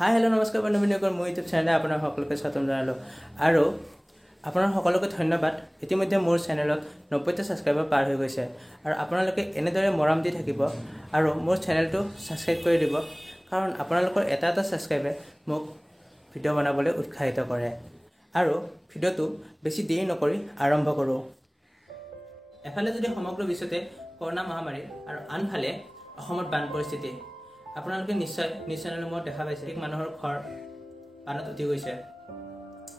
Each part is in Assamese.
হাই হেল্ল' নমস্কাৰ বন্ধুসকল, মোৰ ইউটিউব চেনেলে আপোনাৰ সকলোকে স্বাগতম জনালোঁ আৰু আপোনাৰ সকলোকে ধন্যবাদ। ইতিমধ্যে মোৰ চেনেলত 90টা ছাবস্ক্ৰাইবাৰ পাৰ হৈ গৈছে আৰু আপোনালোকে এনেদৰে মৰম দি থাকিব আৰু মোৰ চেনেলটো ছাবস্ক্ৰাইব কৰি দিব, কাৰণ আপোনালোকৰ এটা ছাবস্ক্ৰাইবে মোক ভিডিঅ' বনাবলৈ উৎসাহিত কৰে। আৰু ভিডিঅ'টো বেছি দেৰি নকৰি আৰম্ভ কৰোঁ। এফালে যদি সমগ্ৰ বিশ্বতে কৰোনা মহামাৰী আৰু আনফালে অসমত বান পৰিস্থিতি, আপোনালোকে নিশ্চয় চেনেলত মই দেখা পাইছে মানুহৰ ঘৰ বানত উঠি গৈছে।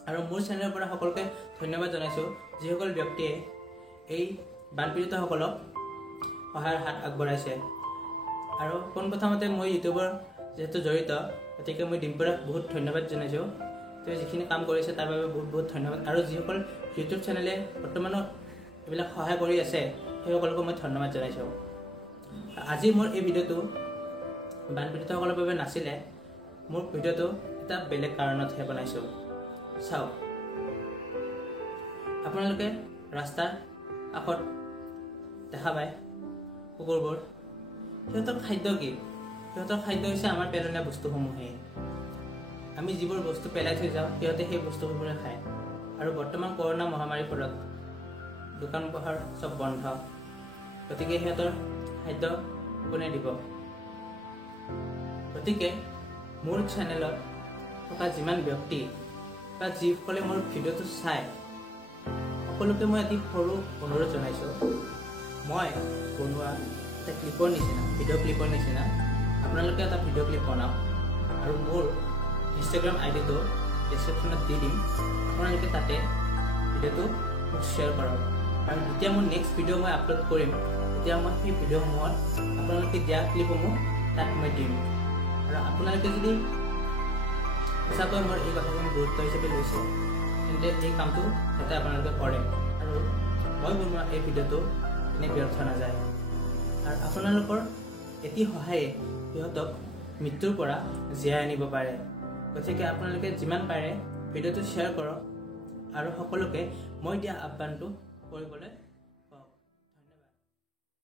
আৰু মোৰ চেনেলৰ পৰা সকলোকে ধন্যবাদ জনাইছোঁ, যিসকল ব্যক্তিয়ে এই বানপীড়িতসকলক সহায়ৰ হাত আগবঢ়াইছে। আৰু পোনপ্ৰথমতে মই ইউটিউবৰ যিহেতু জড়িত, গতিকে মই ডিম্পুৰাক বহুত ধন্যবাদ জনাইছোঁ। তেওঁ যিখিনি কাম কৰিছে তাৰ বাবে বহুত বহুত ধন্যবাদ। আৰু যিসকল ইউটিউব চেনেলে বৰ্তমানো এইবিলাক সহায় কৰি আছে, সেইসকলকো মই ধন্যবাদ জনাইছোঁ। আজি মোৰ এই ভিডিঅ'টো বানপীড়িতসকলৰ বাবে নাছিলে, মোৰ ভিডিঅ'টো এটা বেলেগ কাৰণতহে বনাইছোঁ। চাওক, আপোনালোকে ৰাস্তাৰ কাষত দেখা পায় কুকুৰবোৰ, সিহঁতৰ খাদ্য কি? সিহঁতৰ খাদ্য হৈছে আমাৰ পেলনীয়া বস্তুসমূহেই। আমি যিবোৰ বস্তু পেলাই থৈ যাওঁ, সিহঁতে সেই বস্তুসমূহে খায়। আৰু বৰ্তমান কৰোনা মহামাৰীৰ ফলত দোকান পোহাৰ চব বন্ধ, গতিকে সিহঁতৰ খাদ্য কোনে দিব? গতিকে মোৰ চেনেলত থকা যিমান ব্যক্তি বা যিসকলে মোৰ ভিডিঅ'টো চায়, সকলোকে মই এটি সৰু অনুৰোধ জনাইছোঁ। মই বনোৱা এটা ক্লিপৰ নিচিনা, ভিডিঅ' ক্লিপৰ নিচিনা আপোনালোকে এটা ভিডিঅ' ক্লিপ বনাওক আৰু মোৰ ইনষ্টাগ্ৰাম আইডিটো ডেছক্ৰিপশ্যনত দি দিম। আপোনালোকে তাতে ভিডিঅ'টো শ্বেয়াৰ কৰক। আৰু যেতিয়া মোৰ নেক্সট ভিডিঅ' মই আপলোড কৰিম, তেতিয়া মই সেই ভিডিঅ'সমূহত আপোনালোকে দিয়া ক্লিপসমূহ তাত মই দিম। আৰু আপোনালোকে যদি সঁচাকৈ মোৰ এই কথাখিনি গুৰুত্ব হিচাপে লৈছে, তেন্তে এই কামটো যাতে আপোনালোকে কৰে আৰু মই বনোৱা এই ভিডিঅ'টো এনে ব্যৰ্থ নাযায়। আৰু আপোনালোকৰ এটি সহায়ে সিহঁতক মৃত্যুৰ পৰা জীয়াই আনিব পাৰে। গতিকে আপোনালোকে যিমান পাৰে ভিডিঅ'টো শ্বেয়াৰ কৰক আৰু সকলোকে মই দিয়া আহ্বানটো কৰিবলৈ